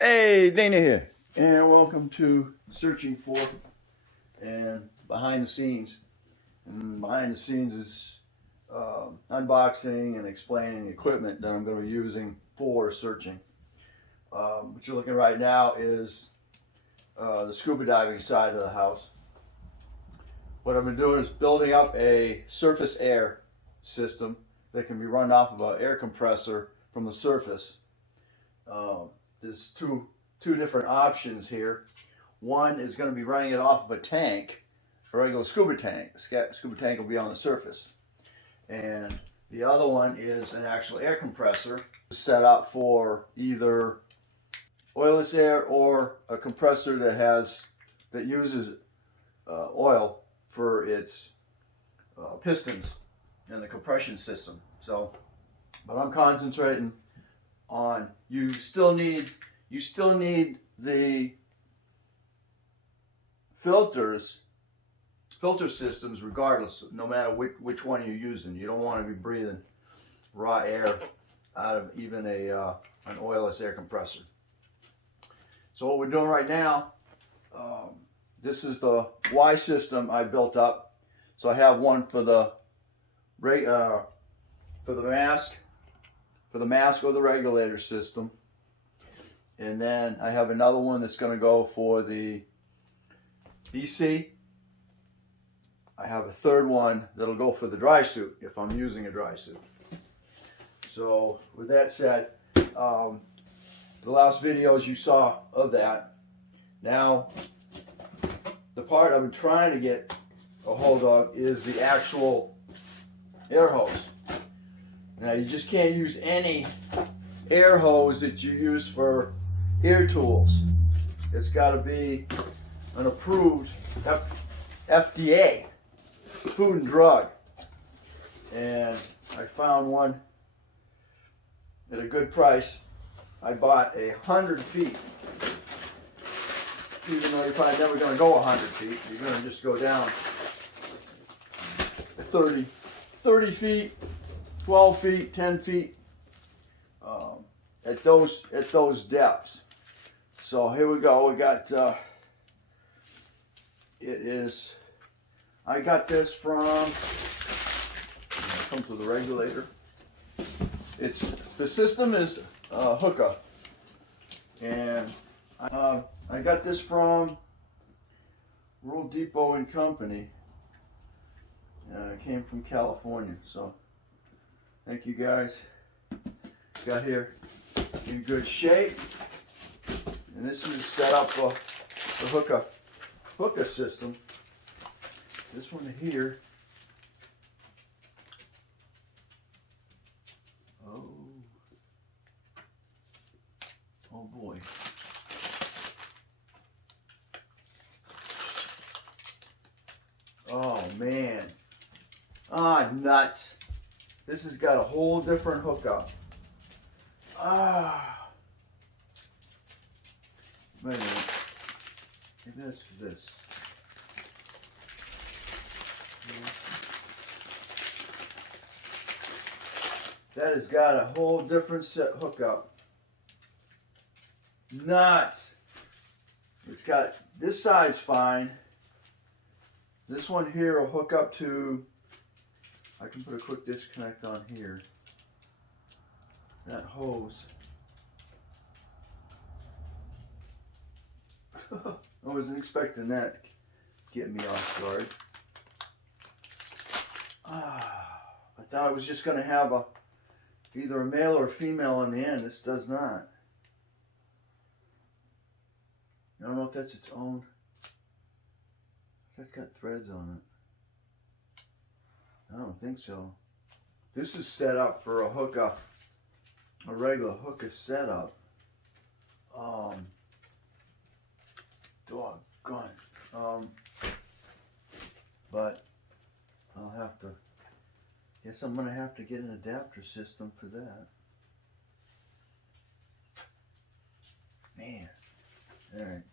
Hey, Dana here, and welcome to Searching For and Behind the Scenes. And behind the scenes is unboxing and explaining the equipment that I'm going to be using for searching. What you're looking at right now is the scuba diving side of the house. What I've been doing is building up a surface air system that can be run off of an air compressor from the surface. There's two different options here. One is going to be running it off of a tank, a regular scuba tank. The scuba tank will be on the surface. And the other one is an actual air compressor set up for either oilless air or a compressor that uses oil for its pistons and the compression system. So, but I'm concentrating on you still need the filter systems regardless, no matter which one you're using. You don't want to be breathing raw air out of even an oilless air compressor. So what we're doing right now, this is the Y system I built up. So I have one for the mask or the regulator system, and then I have another one that's going to go for the EC. I have a third one that'll go for the dry suit if I'm using a dry suit. So with that said, the last videos you saw of that. Now the part I've been trying to get a hold of is the actual air hose. Now you just can't use any air hose that you use for air tools. It's got to be an approved FDA, Food and Drug. And I found one at a good price. I bought 100 feet. Even though you're probably never going to go 100 feet, you're going to just go down 30 feet. 12 feet, 10 feet, at those depths. So here we go. We got I got this from, come to the regulator. The system is hookup, and I got this from World Depot and Company. It came from California, so thank you guys. Got here in good shape, and this is set up for the hookup system. This one here. Oh boy. Oh man. Ah, nuts. This has got a whole different hookup. Ah. Wait a minute. Maybe that's for this. That has got a whole different set hookup. Nuts. It's got, this side's fine. This one here will hook up to, I can put a quick disconnect on here. That hose. I wasn't expecting that to get me off guard. I thought it was just going to have either a male or a female on the end. This does not. I don't know if that's its own. That's got threads on it. I don't think so. This is set up for a hookup, a regular hooker setup. Doggone. But I'll have to, guess I'm gonna have to get an adapter system for that. Man. Alright.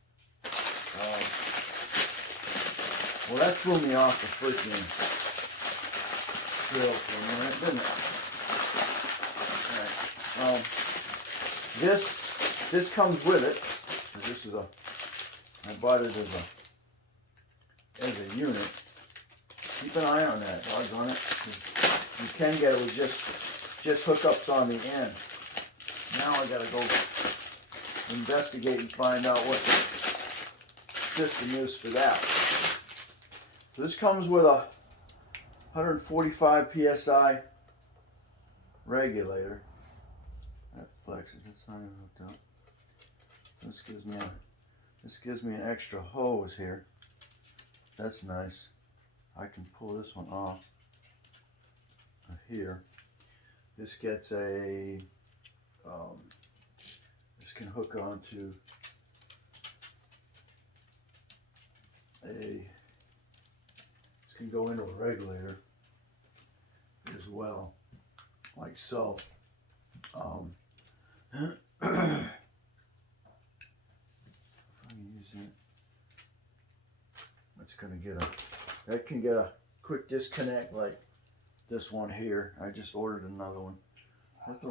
Well, that threw me off the freaking trail for a minute, didn't it? Alright. This this comes with it. This is I bought it as a unit. Keep an eye on that, doggone it. You can get it with just hookups on the end. Now I gotta go investigate and find out what the system is for that. So this comes with a 145 PSI regulator. That flexes, it's not even hooked up. This gives me an extra hose here. That's nice. I can pull this one off of here. This gets a this can hook onto this can go into a regulator as well, like so. It's gonna get that can get a quick disconnect like this one here. I just ordered another one. That's a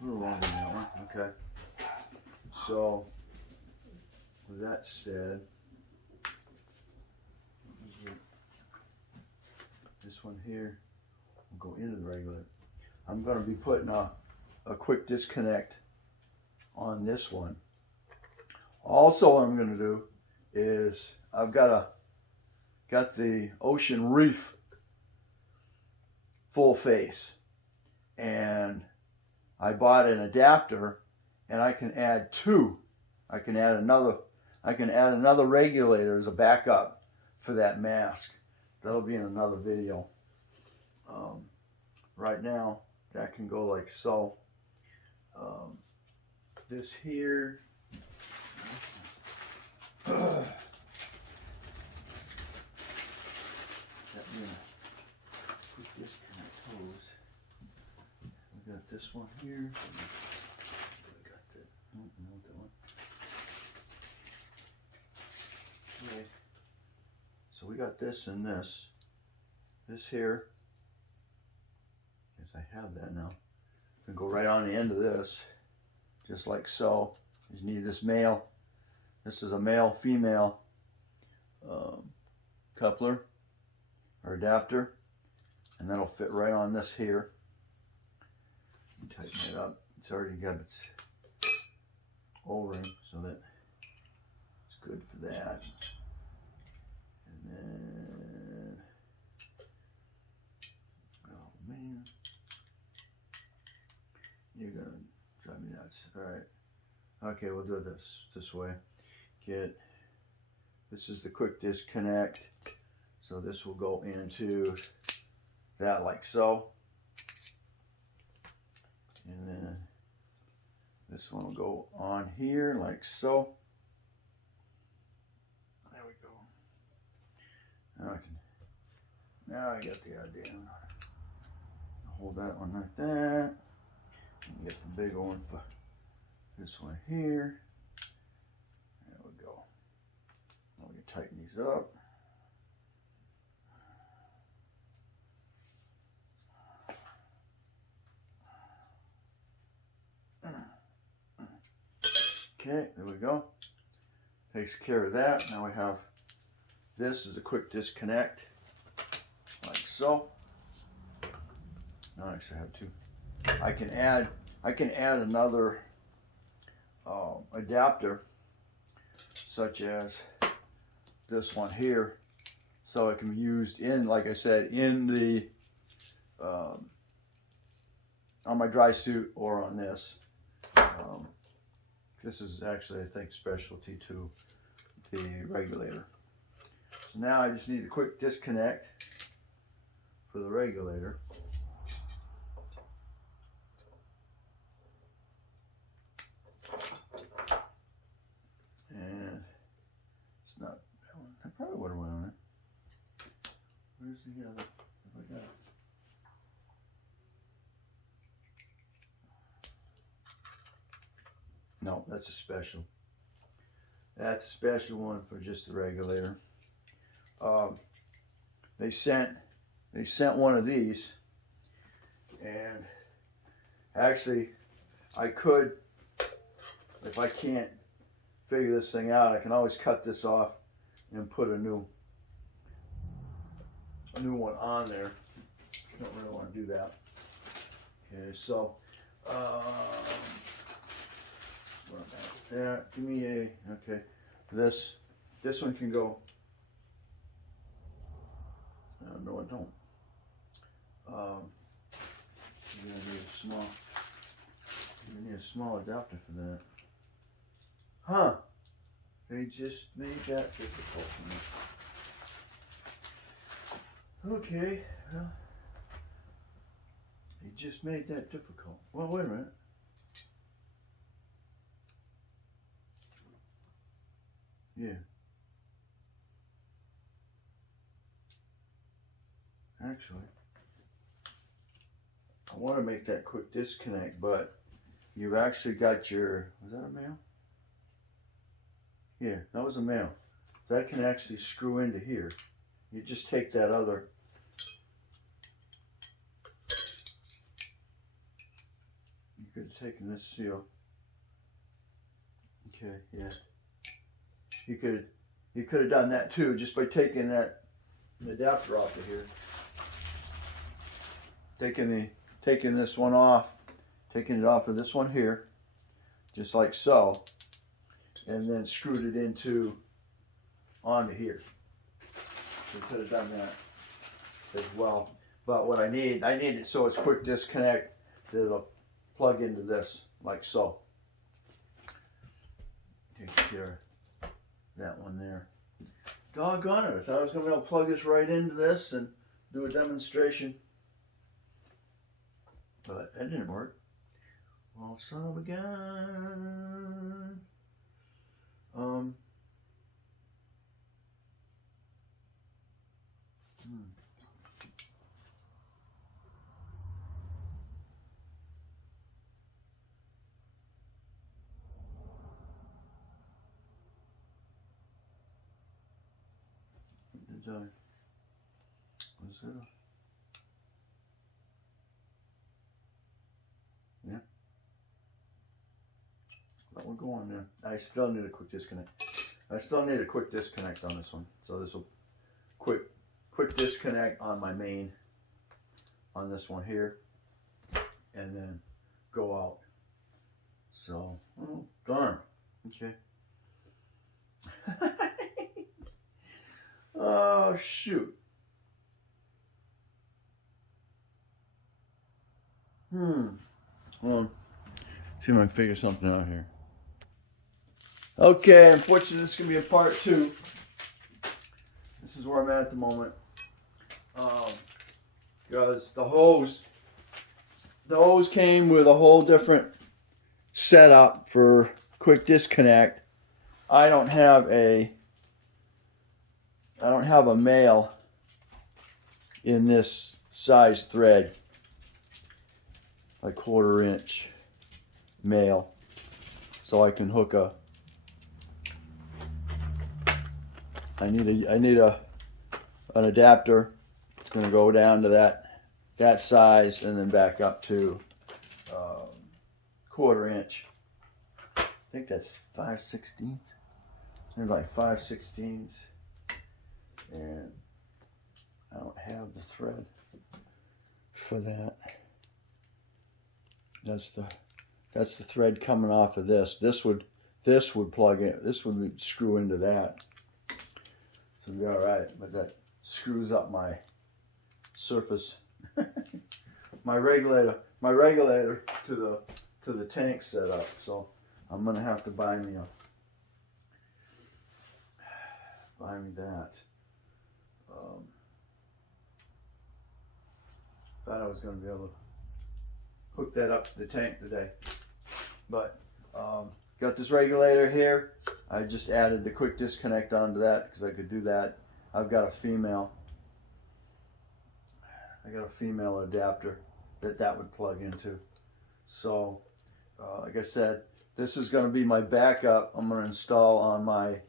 little longer than that one. Okay. So with that said, this one here will go into the regulator. I'm going to be putting a quick disconnect on this one. Also, what I'm going to do is I've got the Ocean Reef full face, and I bought an adapter, and I can add two. I can add another regulator as a backup for that mask. That'll be in another video. Right now, that can go like so. This here. That quick disconnect hose. We got this one here. We got that. No, that one. Okay. So we got this and this. This here. Yes, I have that now. Can go right on the end of this, just like so. You just need this male. This is a male-female coupler or adapter, and that'll fit right on this here. Tighten it up. It's already got its O-ring, so that it's good for that. And then, oh man, you're gonna drive me nuts. All right. Okay, we'll do it this way. This is the quick disconnect, so this will go into that like so, and then this one will go on here like so. There we go. Now I got the idea. Hold that one like that, and get the bigger one for this one here. We can tighten these up. Okay, there we go. Takes care of that. Now we have this is a quick disconnect, like so. No, I actually have two. I can add another adapter, such as this one here, so it can be used in, like I said, in the on my dry suit or on this. This is actually, I think, specialty to the regulator. So now I just need a quick disconnect for the regulator. And it's not that one. I probably would have went on it. Where's the other? Have I got it? No, that's a special. That's a special one for just the regulator. They sent one of these, and actually I could if I can't figure this thing out, I can always cut this off and put a new one on there. I don't really want to do that. Okay, so there. Give me a okay. This one can go. No, I don't. You're gonna need a small. You need a small adapter for that. Huh? They just made that difficult for me. Okay. Well, they just made that difficult. Well, wait a minute. Yeah. Actually, I want to make that quick disconnect, but you've actually got your, was that a male? Yeah, that was a male. That can actually screw into here. You just take that other, you could have taken this seal. Okay, yeah. You could have done that too, just by taking that adapter off of here. Taking this one off, taking it off of this one here, just like so, and then screwed it onto here. So you could have done that as well. But what I need it so it's quick disconnect that it'll plug into this, like so. Take care of that one there. Doggone it, I thought I was going to be able to plug this right into this and do a demonstration. But that didn't work. Well, son of a gun. Was it a... Yeah. That will go on there. I still need a quick disconnect. I still need a quick disconnect on this one. So this will quick disconnect on my main on this one here, and then go out. So, oh, darn. Okay. Oh, shoot. Well, see if I can figure something out here. Okay, unfortunately this is going to be a part 2. This is where I'm at the moment. Because the hose came with a whole different setup for quick disconnect. I don't have a male in this size thread, a 1/4 inch male, so I can hook a. I need an adapter. It's going to go down to that size and then back up to 1/4 inch. I think that's 5/16. Maybe like 5/16. And I don't have the thread for that. That's the thread coming off of this. This would plug in. This would screw into that. So it'd be all right. But that screws up my surface, my regulator to the tank setup. So I'm gonna have to buy me that. Thought I was going to be able to hook that up to the tank today, but got this regulator here. I just added the quick disconnect onto that because I could do that. I've got a female adapter that would plug into. So like I said, this is going to be my backup. I'm going to install on my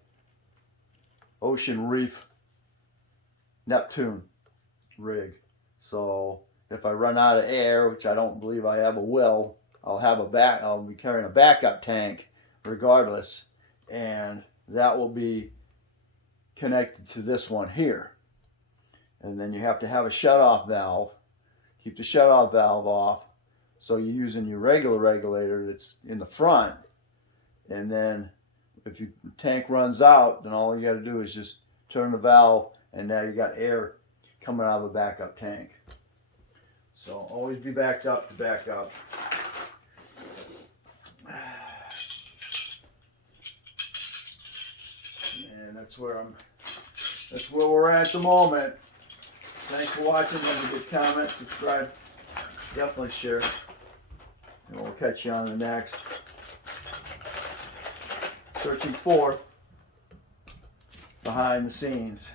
Ocean Reef Neptune rig. So if I run out of air, which I don't believe I ever will, I'll be carrying a backup tank regardless, and that will be connected to this one here. And then you have to have a shutoff valve. Keep the shutoff valve off, so you're using your regular regulator that's in the front. And then if your tank runs out, then all you got to do is just turn the valve, and now you got air coming out of a backup tank. So always be backed up to back up. And that's where we're at the moment. Thanks for watching. Have a good comment, subscribe, definitely share, and we'll catch you on the next Searching for Behind the Scenes.